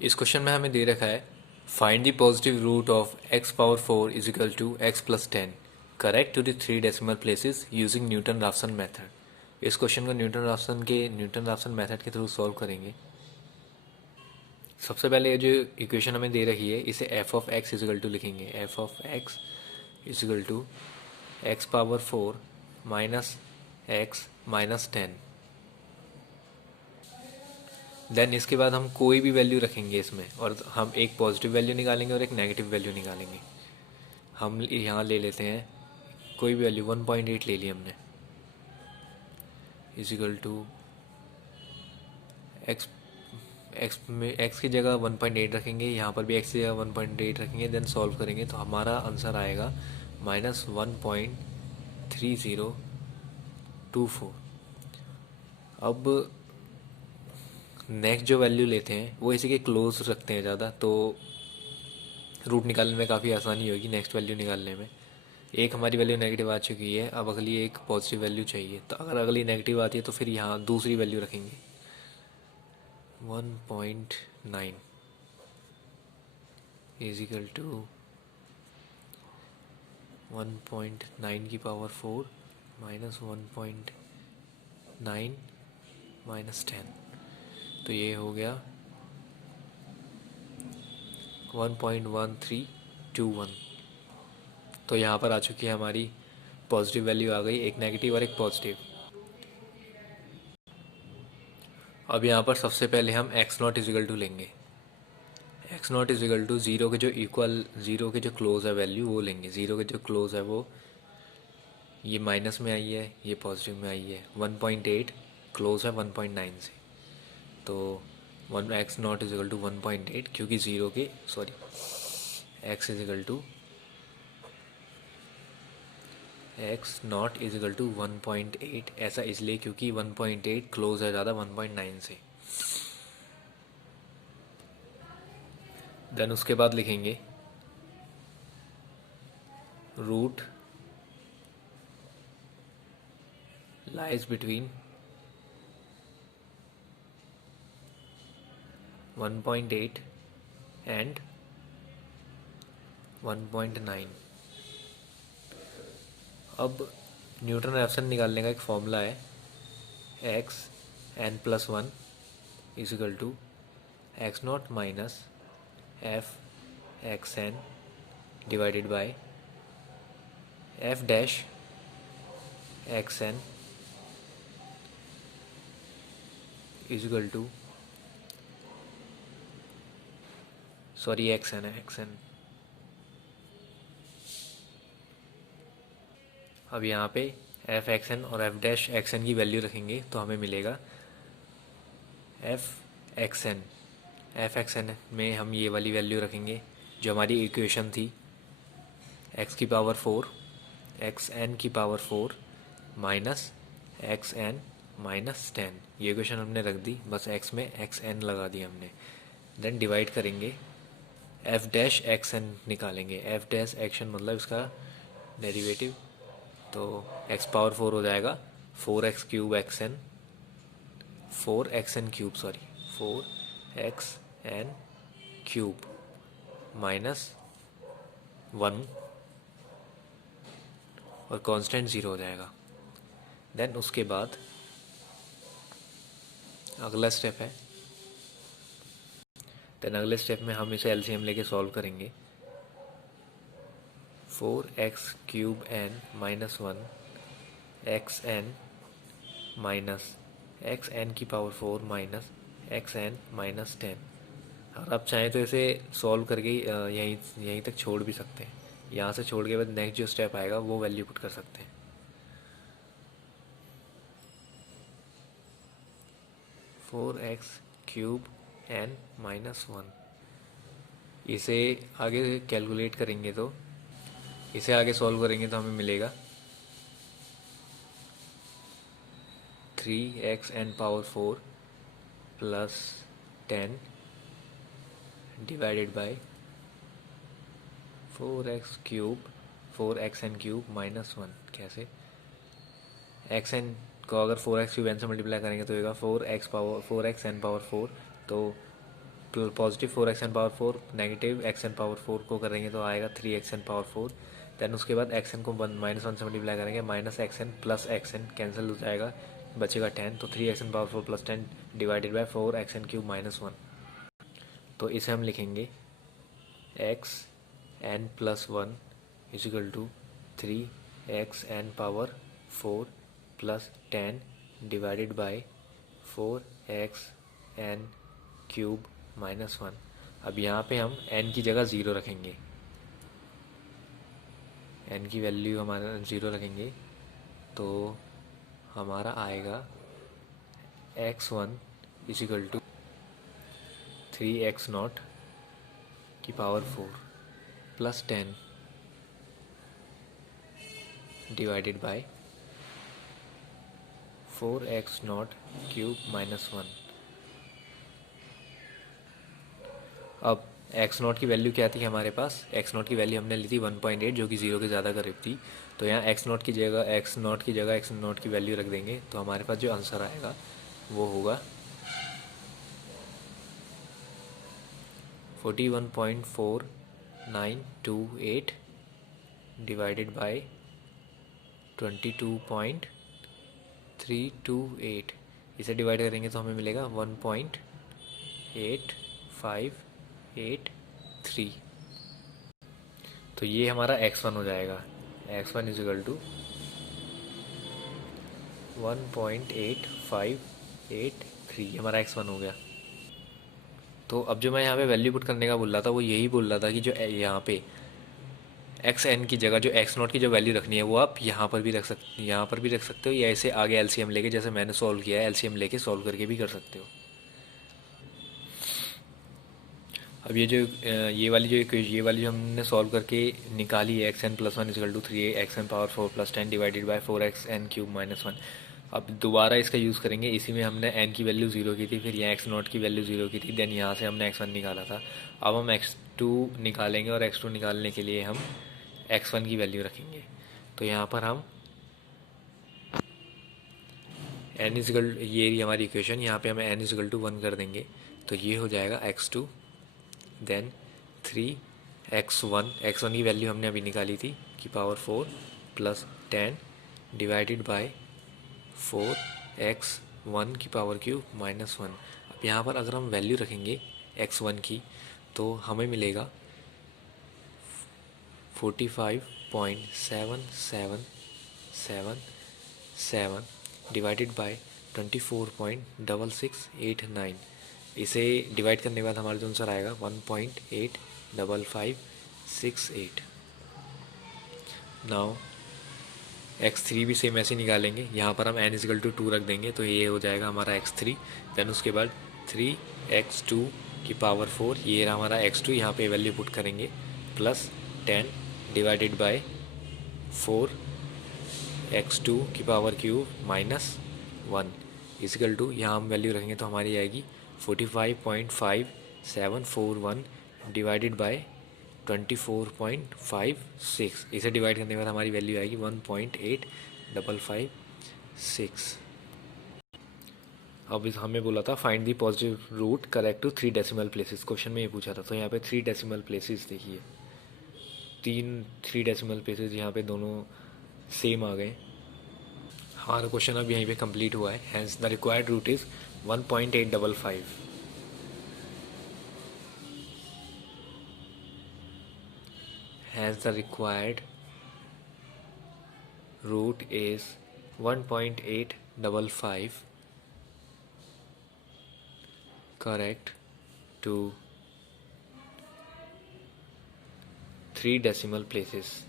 इस क्वेश्चन में हमें दे रखा है find the positive root of x power 4 is equal to x plus 10 correct to the 3 decimal places using Newton Raphson method. इस question को न्यूटन राफसन मेथड के थ्रू सॉल्व करेंगे। सबसे पहले ये जो इक्वेशन हमें दे रखी है इसे f of x is equal to लिखेंगे। F of x is equal to x power 4 minus x minus 10। Then इसके बाद हम कोई भी वैल्यू रखेंगे इसमें और हम एक पॉजिटिव वैल्यू निकालेंगे और एक नेगेटिव वैल्यू निकालेंगे। हम यहाँ ले लेते हैं कोई भी वैल्यू 1.8 ले ली हमने, इजिकल टू एक्स एक्स में एक्स की जगह 1.8 रखेंगे, यहाँ पर भी एक्स की जगह 1.8 रखेंगे। देन सॉल्व करेंगे तो हमारा आंसर आएगा -1.3024। अब नेक्स्ट जो वैल्यू लेते हैं वो इसी के क्लोज रखते हैं ज़्यादा, तो रूट निकालने में काफ़ी आसानी होगी नेक्स्ट वैल्यू निकालने में। एक हमारी वैल्यू नेगेटिव आ चुकी है, अब अगली एक पॉजिटिव वैल्यू चाहिए। तो अगर अगली नेगेटिव आती है तो फिर यहाँ दूसरी वैल्यू रखेंगे 1.9 इजिकल टू 1.9 की पावर 4 माइनस 1.9 माइनस 10, तो ये हो गया 1.1321। तो यहाँ पर आ चुकी है हमारी पॉजिटिव वैल्यू आ गई, एक नेगेटिव और एक पॉजिटिव। अब यहाँ पर सबसे पहले हम एक्स नॉट इजिकल टू लेंगे। X naught is equal to zero के जो इक्वल, ज़ीरो के जो क्लोज है वैल्यू वो लेंगे। ज़ीरो के जो क्लोज है वो ये माइनस में आई है, ये पॉजिटिव में आई है। 1.8 क्लोज है 1.9 से, तो one x naught is equal to 1.8 क्योंकि ज़ीरो के x is equal to x naught is equal to 1.8, ऐसा इसलिए क्योंकि 1.8 क्लोज है ज़्यादा 1.9 से। देन उसके बाद लिखेंगे रूट लाइज बिटवीन 1.8 एंड 1.9। अब न्यूटन रैप्सन निकालने का एक फॉर्मूला है x n plus 1 is equal to x naught minus f x n divided by f dash x n is equal to x n है एक्स एन। अब यहाँ पे एफ एक्स एन और एफ डैश एक्स एन की value रखेंगे तो हमें मिलेगा f x n. F x n में हम ये वाली वैल्यू रखेंगे जो हमारी इक्वेशन थी, एक्स की पावर 4 एक्स एन की power 4 minus x n minus 10। ये इक्वेशन हमने रख दी, बस एक्स में एक्स एन लगा दिया हमने। देन डिवाइड करेंगे, एफ डैश एक्स एन निकालेंगे। एफ डैश एक्शन मतलब इसका डेरिवेटिव, तो एक्स पावर 4 हो जाएगा 4x cube x n, 4xn cube 4xn cube minus 1 और कांस्टेंट 0 हो जाएगा। देन उसके बाद अगला स्टेप है, देन अगले स्टेप में हम इसे एलसीएम लेके सॉल्व करेंगे। 4x cube n minus 1 x n minus x n की power 4 minus x n minus 10। अगर आप चाहें तो इसे सॉल्व करके यहीं तक छोड़ भी सकते हैं। यहाँ से छोड़ के बाद नेक्स्ट जो स्टेप आएगा वो वैल्यू पुट कर सकते हैं। 4x क्यूब एन माइनस 1, इसे आगे कैलकुलेट करेंगे तो इसे आगे सॉल्व करेंगे तो हमें मिलेगा 3x n power 4 plus 10 divided by 4x cube 4x n cube minus 1। कैसे? एक्स एन को अगर 4x क्यूब एन से मल्टीप्लाई करेंगे तो होगा 4x एन पावर 4, तो positive 4xn power 4 negative xn power 4 को करेंगे तो आएगा 3xn पावर 4। देन उसके बाद xn को -1 से मल्टीप्लाई करेंगे, -xn प्लस xn कैंसिल हो जाएगा, बचेगा 10। तो 3xn power 4 plus 10 divided by 4xn cube -1। तो इसे हम लिखेंगे xn plus 1 is equal to 3xn power 4 plus 10 divided by 4xn cube -1। अब यहाँ पे हम n की जगह 0 रखेंगे, n की वैल्यू हमारा 0 रखेंगे, तो हमारा आएगा x1 इजिकल टू 3x0 की power 4 plus 10 divided bye 4x0 cube -1। अब x0 की वैल्यू क्या थी हमारे पास, x0 की वैल्यू हमने ली थी 1.8 जो कि 0 के ज़्यादा करीब थी। तो यहाँ x0 की जगह x0 की वैल्यू रख देंगे, तो हमारे पास जो आंसर आएगा वो होगा 41.4928 डिवाइडेड बाय 22.328। इसे डिवाइड करेंगे तो हमें मिलेगा 1.8583। तो ये हमारा x1 हो जाएगा, x1 इजिकल टू 1.8583 हमारा x1 हो गया। तो अब जो मैं यहाँ पे वैल्यू पुट करने का बोल रहा था वो यही बोल रहा था कि जो यहाँ पे xn की जगह जो x0 की जो वैल्यू रखनी है वो आप यहाँ पर भी रख सकते हो, या ऐसे आगे एलसीएम लेके, जैसे मैंने सॉल्व किया है एलसीएम लेके सॉल्व करके भी कर सकते हो। अब ये वाली जो हमने सॉल्व करके निकाली है xn plus 1 is equal to 3xn power 4 plus 10 divided by 4xn cube -1। अब दोबारा इसका यूज़ करेंगे, इसी में हमने n की वैल्यू 0 की थी, फिर यहाँ x0 की वैल्यू 0 की थी, देन यहाँ से हमने x1 निकाला था। अब हम x2 निकालेंगे और x2 निकालने के लिए हम x1 की वैल्यू रखेंगे। तो यहाँ पर हम n इजिकल, ये हमारी इक्वेशन, यहाँ पे हम n इजिकल टू 1 कर देंगे, तो ये हो जाएगा x2 देन 3x1 की वैल्यू हमने अभी निकाली थी की power 4 plus 10 divided bye 4x1 की पावर क्यूब -1। अब यहाँ पर अगर हम वैल्यू रखेंगे x1 की तो हमें मिलेगा 45.7777 डिवाइडेड बाय 24.6689। इसे डिवाइड करने के बाद हमारा जो आंसर आएगा 1.85568। नाउ x3 भी सेम ऐसे निकालेंगे, यहाँ पर हम n इजिकल टू 2 रख देंगे, तो ये हो जाएगा हमारा x3। देन उसके बाद 3x2 की पावर 4, ये रहा हमारा x2, यहाँ पे वैल्यू पुट करेंगे, प्लस 10 डिवाइडेड बाय 4x2 की पावर क्यूब -1 इजिकल टू, यहाँ हम वैल्यू रखेंगे तो हमारी आएगी 45.5741 डिवाइडेड बाय 24.56। इसे डिवाइड करने के बाद हमारी वैल्यू आएगी 1.8556। अब हमें बोला था find the positive root correct to 3 decimal places, question में ये पूछा था। तो यहाँ पे 3 डेसिमल प्लेसेस देखिए, 3 डेसिमल प्लेसेस यहाँ पे दोनों सेम आ गए। हमारा क्वेश्चन अब यहीं पे कंप्लीट हुआ है। Hence the required root is 1.855। Hence the required root is 1.855 correct to 3 decimal places.